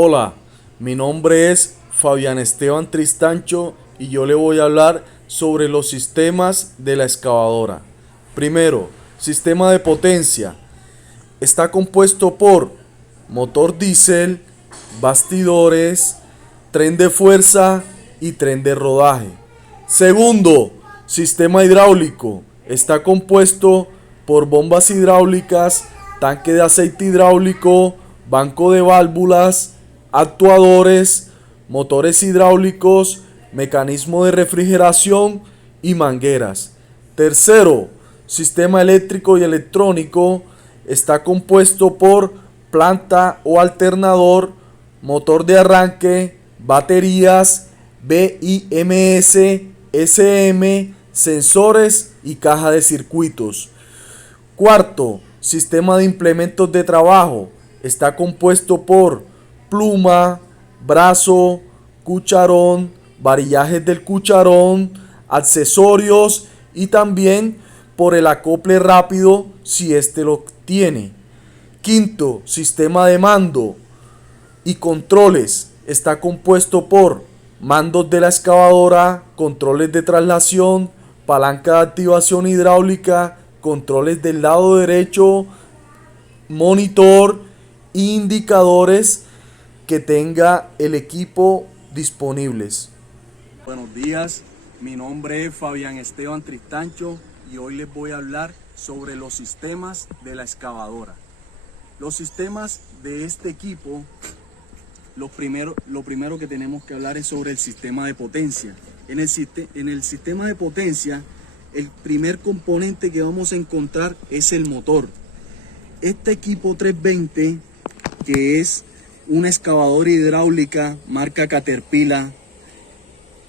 Hola, mi nombre es Fabián Esteban Tristancho y yo le voy a hablar sobre los sistemas de la excavadora. Primero, sistema de potencia. Está compuesto por motor diésel, bastidores, tren de fuerza y tren de rodaje. Segundo, sistema hidráulico. Está compuesto por bombas hidráulicas, tanque de aceite hidráulico, banco de válvulas, actuadores, motores hidráulicos, mecanismo de refrigeración y mangueras. Tercero, sistema eléctrico y electrónico. Está compuesto por planta o alternador, motor de arranque, baterías, BIMS, SM, sensores y caja de circuitos. Cuarto, sistema de implementos de trabajo. Está compuesto por pluma, brazo, cucharón, varillajes del cucharón, accesorios y también por el acople rápido si éste lo tiene. Quinto, sistema de mando y controles. Está compuesto por mandos de la excavadora, controles de traslación, palanca de activación hidráulica, controles del lado derecho, monitor e indicadores que tenga el equipo disponibles. Buenos días, mi nombre es Fabián Esteban Tristancho y hoy les voy a hablar sobre los sistemas de la excavadora. Los sistemas de este equipo, lo primero que tenemos que hablar es sobre el sistema de potencia. En el sistema de potencia, el primer componente que vamos a encontrar es el motor. Este equipo 320, que es una excavadora hidráulica marca Caterpillar,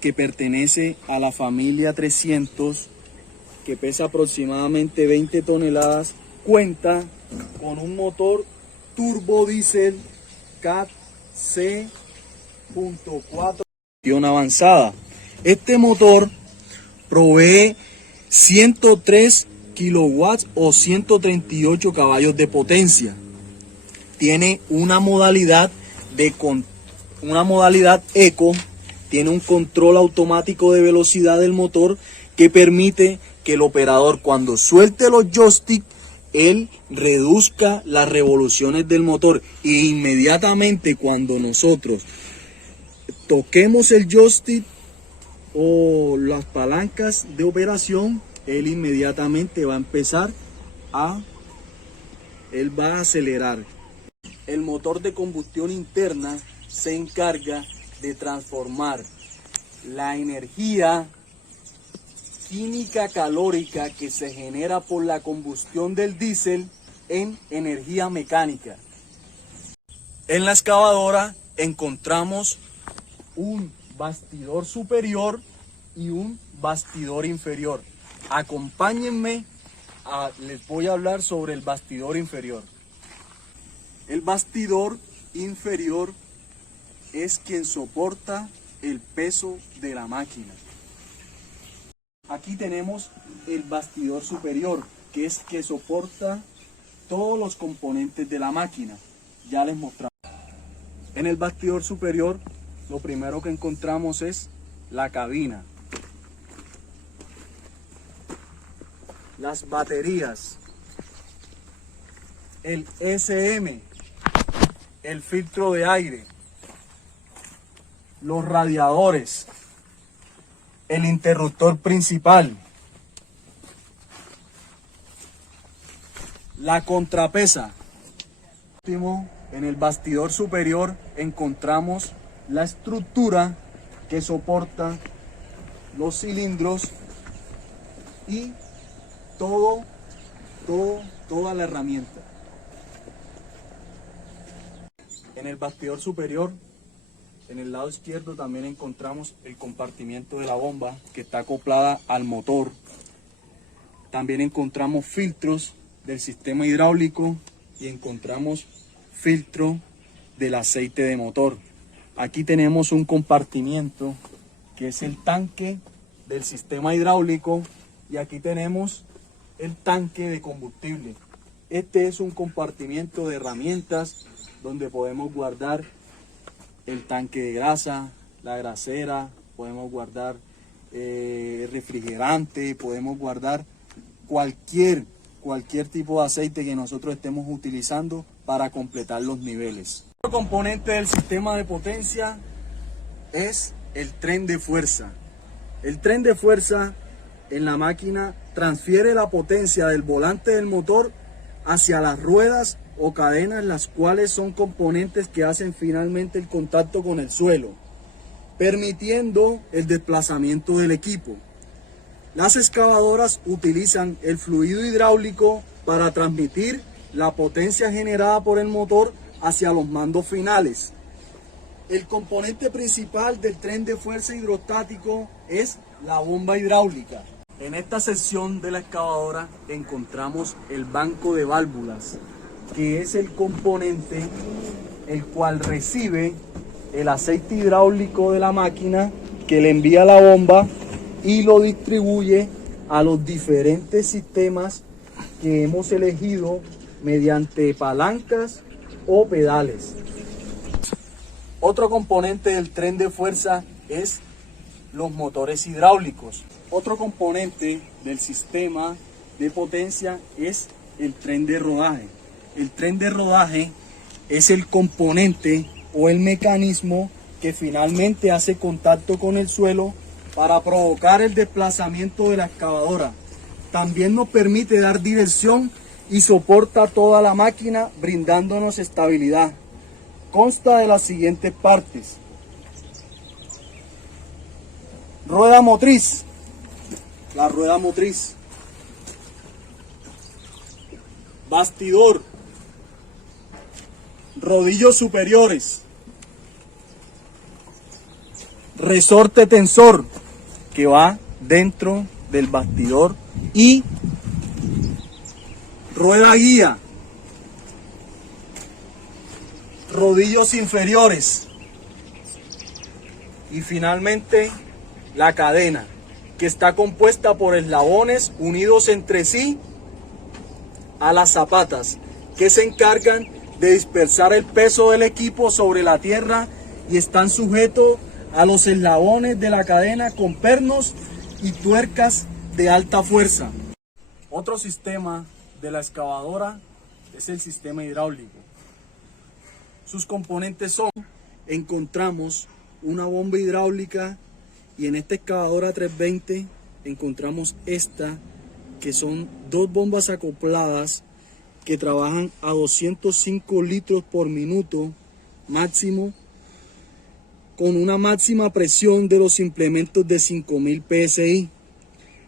que pertenece a la familia 300, que pesa aproximadamente 20 toneladas, cuenta con un motor turbo diésel CAT C.4 avanzada. Este motor provee 103 kilowatts o 138 caballos de potencia. Tiene una modalidad eco. Tiene un control automático de velocidad del motor que permite que el operador, cuando suelte los joysticks, él reduzca las revoluciones del motor, e inmediatamente cuando nosotros toquemos el joystick o las palancas de operación, él inmediatamente va a empezar él va a acelerar. El motor de combustión interna se encarga de transformar la energía química calórica que se genera por la combustión del diésel en energía mecánica. En la excavadora encontramos un bastidor superior y un bastidor inferior. Acompáñenme, les voy a hablar sobre el bastidor inferior. El bastidor inferior es quien soporta el peso de la máquina. Aquí tenemos el bastidor superior, que es que soporta todos los componentes de la máquina. Ya les mostramos. En el bastidor superior, lo primero que encontramos es la cabina, las baterías, el SM, el filtro de aire, los radiadores, el interruptor principal, la contrapesa. En el bastidor superior encontramos la estructura que soporta los cilindros y toda la herramienta. En el bastidor superior, en el lado izquierdo, también encontramos el compartimiento de la bomba que está acoplada al motor. También encontramos filtros del sistema hidráulico y encontramos filtro del aceite de motor. Aquí tenemos un compartimiento que es el tanque del sistema hidráulico y aquí tenemos el tanque de combustible. Este es un compartimiento de herramientas donde podemos guardar el tanque de grasa, la grasera, podemos guardar refrigerante, podemos guardar cualquier tipo de aceite que nosotros estemos utilizando para completar los niveles. Otro componente del sistema de potencia es el tren de fuerza. El tren de fuerza en la máquina transfiere la potencia del volante del motor hacia las ruedas o cadenas, las cuales son componentes que hacen finalmente el contacto con el suelo, permitiendo el desplazamiento del equipo. Las excavadoras utilizan el fluido hidráulico para transmitir la potencia generada por el motor hacia los mandos finales. El componente principal del tren de fuerza hidrostático es la bomba hidráulica. En esta sección de la excavadora encontramos el banco de válvulas, que es el componente el cual recibe el aceite hidráulico de la máquina, que le envía la bomba y lo distribuye a los diferentes sistemas que hemos elegido mediante palancas o pedales. Otro componente del tren de fuerza es los motores hidráulicos. Otro componente del sistema de potencia es el tren de rodaje. El tren de rodaje es el componente o el mecanismo que finalmente hace contacto con el suelo para provocar el desplazamiento de la excavadora. También nos permite dar dirección y soporta toda la máquina, brindándonos estabilidad. Consta de las siguientes partes: rueda motriz, la rueda motriz, bastidor, rodillos superiores, resorte tensor que va dentro del bastidor y rueda guía, rodillos inferiores y finalmente la cadena, que está compuesta por eslabones unidos entre sí a las zapatas, que se encargan de dispersar el peso del equipo sobre la tierra y están sujetos a los eslabones de la cadena con pernos y tuercas de alta fuerza. Otro sistema de la excavadora es el sistema hidráulico. Sus componentes son: encontramos una bomba hidráulica, y en esta excavadora 320 encontramos esta, que son dos bombas acopladas que trabajan a 205 litros por minuto máximo, con una máxima presión de los implementos de 5000 psi.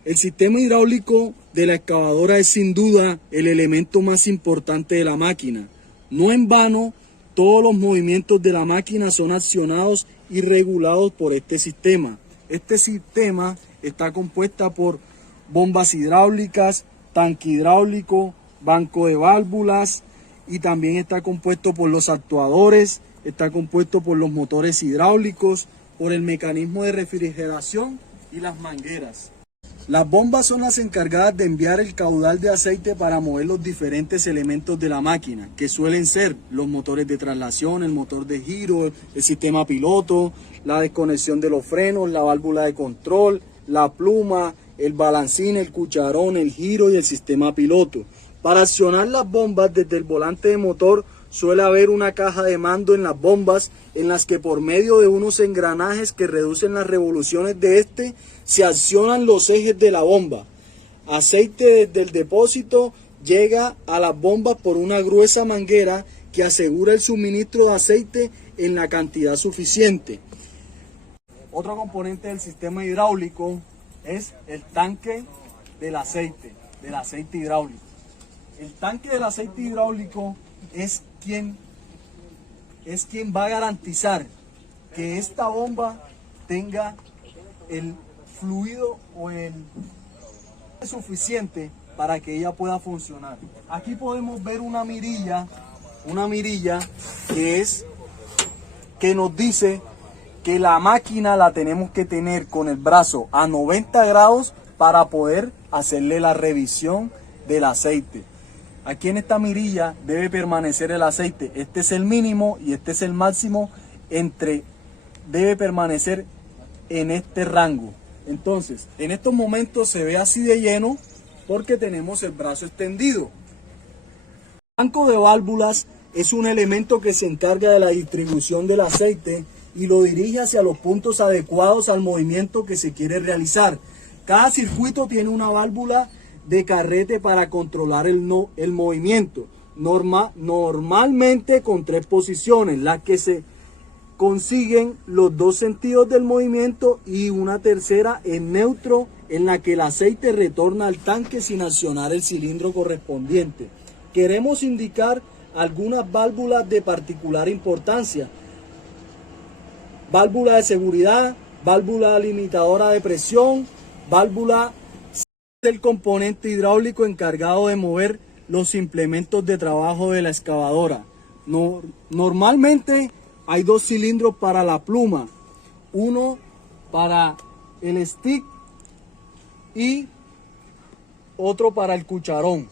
El sistema hidráulico de la excavadora es sin duda el elemento más importante de la máquina. No en vano, todos los movimientos de la máquina son accionados y regulados por este sistema. Este sistema está compuesta por bombas hidráulicas, tanque hidráulico, banco de válvulas, y también está compuesto por los actuadores, está compuesto por los motores hidráulicos, por el mecanismo de refrigeración y las mangueras. Las bombas son las encargadas de enviar el caudal de aceite para mover los diferentes elementos de la máquina, que suelen ser los motores de traslación, el motor de giro, el sistema piloto, la desconexión de los frenos, la válvula de control, la pluma, el balancín, el cucharón, el giro y el sistema piloto. Para accionar las bombas desde el volante de motor suele haber una caja de mando en las bombas, en las que por medio de unos engranajes que reducen las revoluciones de este, se accionan los ejes de la bomba. Aceite desde el depósito llega a las bombas por una gruesa manguera que asegura el suministro de aceite en la cantidad suficiente. Otro componente del sistema hidráulico es el tanque del aceite hidráulico. El tanque del aceite hidráulico es quien va a garantizar que esta bomba tenga el fluido o el suficiente para que ella pueda funcionar. Aquí podemos ver una mirilla que nos dice que la máquina la tenemos que tener con el brazo a 90 grados para poder hacerle la revisión del aceite. Aquí en esta mirilla debe permanecer el aceite. Este es el mínimo y este es el máximo debe permanecer en este rango. Entonces, en estos momentos se ve así de lleno porque tenemos el brazo extendido. El banco de válvulas es un elemento que se encarga de la distribución del aceite y lo dirige hacia los puntos adecuados al movimiento que se quiere realizar. Cada circuito tiene una válvula de carrete para controlar el movimiento. Normalmente con 3 posiciones, las que se consiguen los 2 sentidos del movimiento y una tercera en neutro en la que el aceite retorna al tanque sin accionar el cilindro correspondiente. Queremos indicar algunas válvulas de particular importancia. Válvula de seguridad, válvula limitadora de presión, válvula del componente hidráulico encargado de mover los implementos de trabajo de la excavadora. Normalmente hay 2 cilindros para la pluma, uno para el stick y otro para el cucharón.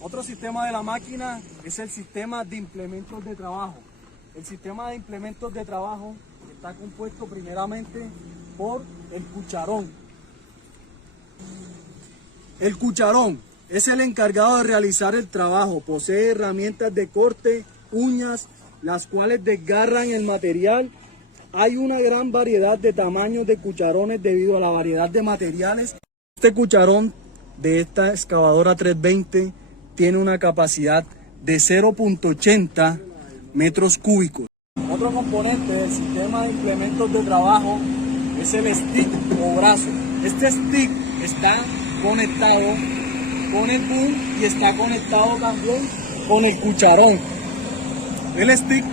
Otro sistema de la máquina es el sistema de implementos de trabajo. El sistema de implementos de trabajo está compuesto primeramente por el cucharón. El cucharón es el encargado de realizar el trabajo. Posee herramientas de corte, uñas, las cuales desgarran el material. Hay una gran variedad de tamaños de cucharones debido a la variedad de materiales. Este cucharón de esta excavadora 320 tiene una capacidad de 0.80 metros cúbicos. Otro componente del sistema de implementos de trabajo es el stick o brazo. Este stick está conectado con el boom y está conectado también con el cucharón. El stick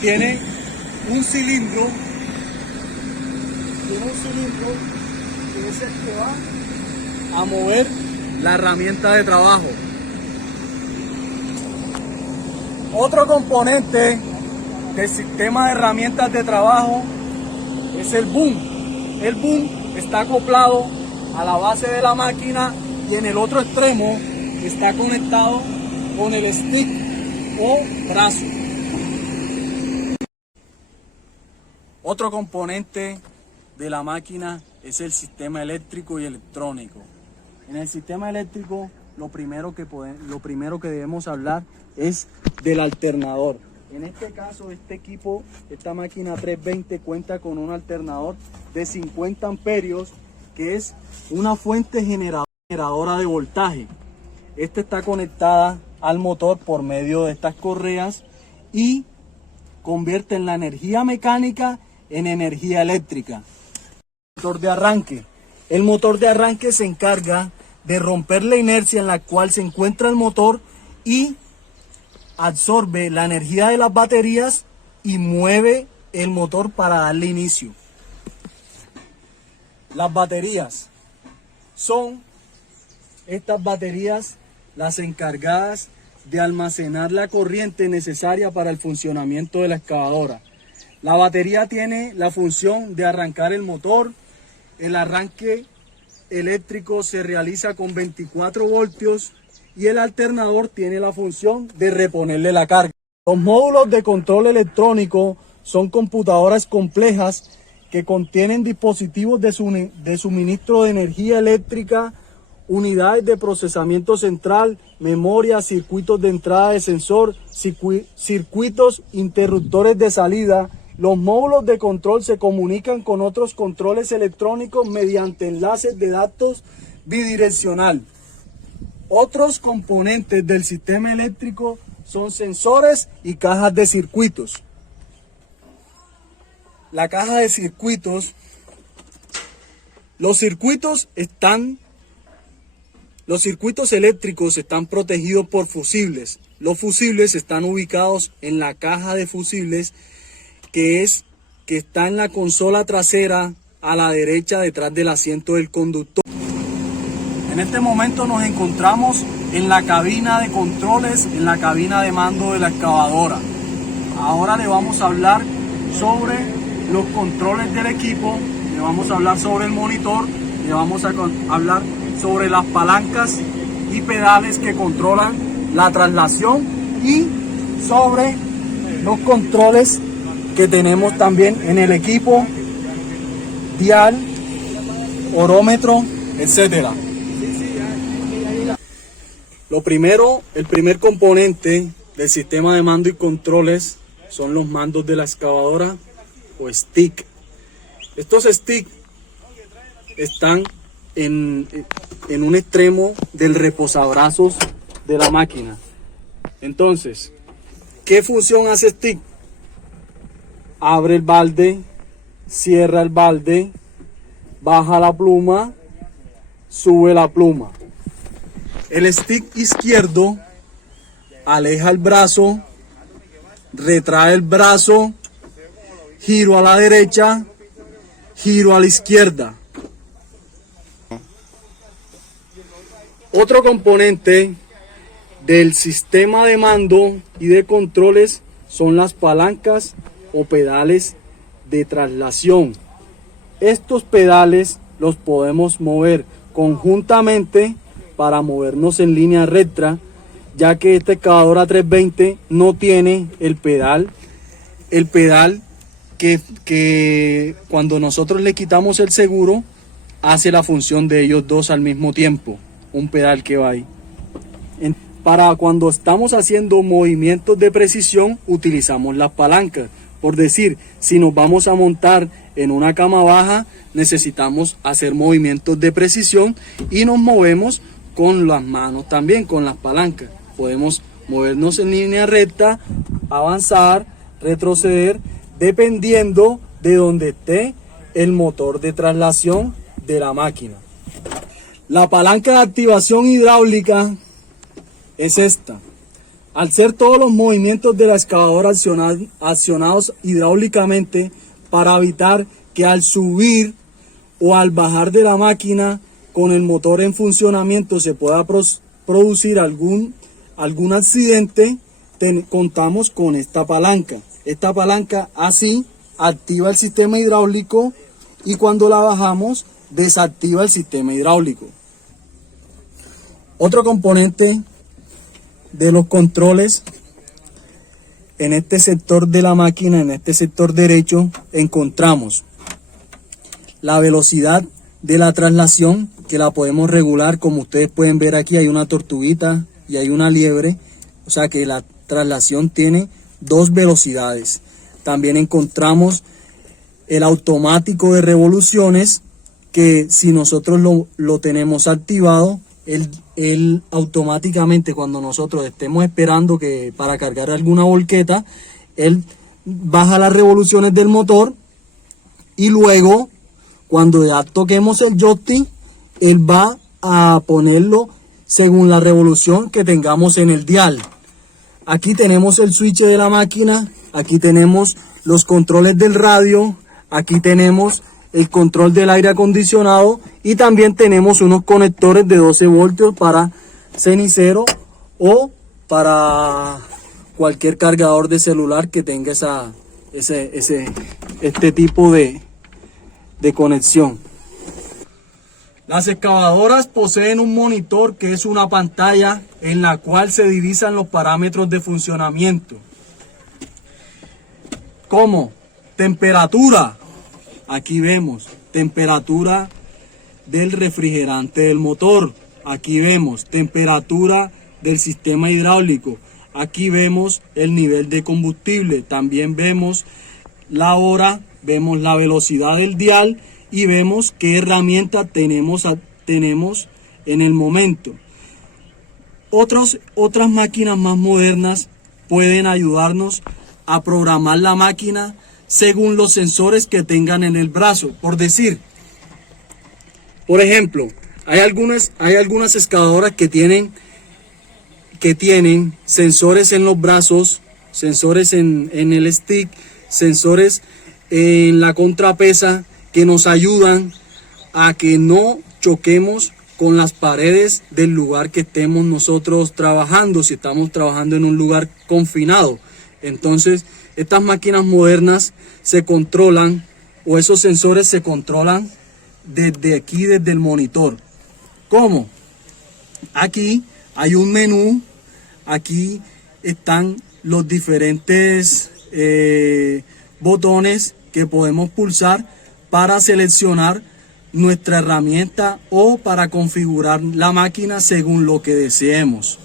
tiene un cilindro que es el que va a mover la herramienta de trabajo. Otro componente del sistema de herramientas de trabajo es el boom. El boom está acoplado a la base de la máquina y en el otro extremo está conectado con el stick o brazo. Otro componente de la máquina es el sistema eléctrico y electrónico. En el sistema eléctrico lo primero que debemos hablar es del alternador. En este caso, esta máquina 320 cuenta con un alternador de 50 amperios que es una fuente generadora de voltaje. Esta está conectada al motor por medio de estas correas y convierte la energía mecánica en energía eléctrica. Motor de arranque. El motor de arranque se encarga de romper la inercia en la cual se encuentra el motor y absorbe la energía de las baterías y mueve el motor para darle inicio. Las baterías son estas baterías las encargadas de almacenar la corriente necesaria para el funcionamiento de la excavadora. La batería tiene la función de arrancar el motor. El arranque eléctrico se realiza con 24 voltios y el alternador tiene la función de reponerle la carga. Los módulos de control electrónico son computadoras complejas que contienen dispositivos de suministro de energía eléctrica, unidades de procesamiento central, memoria, circuitos de entrada de sensor, circuitos interruptores de salida. Los módulos de control se comunican con otros controles electrónicos mediante enlaces de datos bidireccional. Otros componentes del sistema eléctrico son sensores y cajas de circuitos. La caja de circuitos, los circuitos eléctricos están protegidos por fusibles. Los fusibles están ubicados en la caja de fusibles que está en la consola trasera a la derecha detrás del asiento del conductor. En este momento nos encontramos en la cabina de controles, en la cabina de mando de la excavadora. Ahora le vamos a hablar sobre los controles del equipo, le vamos a hablar sobre el monitor, le vamos a hablar sobre las palancas y pedales que controlan la traslación y sobre los controles que tenemos también en el equipo, dial, orómetro, etcétera. Lo primero, el primer componente del sistema de mando y controles son los mandos de la excavadora o stick. Estos sticks están en un extremo del reposabrazos de la máquina. Entonces, ¿qué función hace stick? Abre el balde, cierra el balde, baja la pluma, sube la pluma. El stick izquierdo aleja el brazo, retrae el brazo, giro a la derecha, giro a la izquierda. Otro componente del sistema de mando y de controles son las palancas o pedales de traslación. Estos pedales los podemos mover conjuntamente para movernos en línea recta, ya que esta excavadora 320 no tiene el pedal que cuando nosotros le quitamos el seguro hace la función de ellos dos al mismo tiempo, un pedal que va ahí. Para cuando estamos haciendo movimientos de precisión utilizamos las palancas. Por decir, si nos vamos a montar en una cama baja, necesitamos hacer movimientos de precisión y nos movemos con las manos también, con las palancas. Podemos movernos en línea recta, avanzar, retroceder, dependiendo de donde esté el motor de traslación de la máquina. La palanca de activación hidráulica es esta. Al ser todos los movimientos de la excavadora accionados hidráulicamente para evitar que al subir o al bajar de la máquina con el motor en funcionamiento se pueda producir algún accidente, contamos con esta palanca. Esta palanca así activa el sistema hidráulico y cuando la bajamos desactiva el sistema hidráulico. Otro componente de los controles en este sector de la máquina, en este sector derecho, encontramos la velocidad de la traslación, que la podemos regular. Como ustedes pueden ver aquí hay una tortuguita y hay una liebre, o sea que la traslación tiene dos velocidades. También encontramos el automático de revoluciones, que si nosotros lo tenemos activado, él automáticamente, cuando nosotros estemos esperando para cargar alguna volqueta, él baja las revoluciones del motor y luego cuando ya toquemos el joystick, él va a ponerlo según la revolución que tengamos en el dial. Aquí tenemos el switch de la máquina, aquí tenemos los controles del radio, aquí tenemos el control del aire acondicionado y también tenemos unos conectores de 12 voltios para cenicero o para cualquier cargador de celular que tenga este tipo de conexión. Las excavadoras poseen un monitor que es una pantalla en la cual se divisan los parámetros de funcionamiento, como temperatura. Aquí vemos temperatura del refrigerante del motor. Aquí vemos temperatura del sistema hidráulico. Aquí vemos el nivel de combustible. También vemos la hora, vemos la velocidad del dial y vemos qué herramienta tenemos en el momento. Otras máquinas más modernas pueden ayudarnos a programar la máquina según los sensores que tengan en el brazo. Por ejemplo, hay algunas excavadoras que tienen sensores en los brazos, sensores en el stick, sensores en la contrapesa que nos ayudan a que no choquemos con las paredes del lugar que estemos nosotros trabajando, si estamos trabajando en un lugar confinado. Entonces, estas máquinas modernas se controlan, o esos sensores se controlan desde aquí, desde el monitor. ¿Cómo? Aquí hay un menú, aquí están los diferentes botones que podemos pulsar para seleccionar nuestra herramienta o para configurar la máquina según lo que deseemos.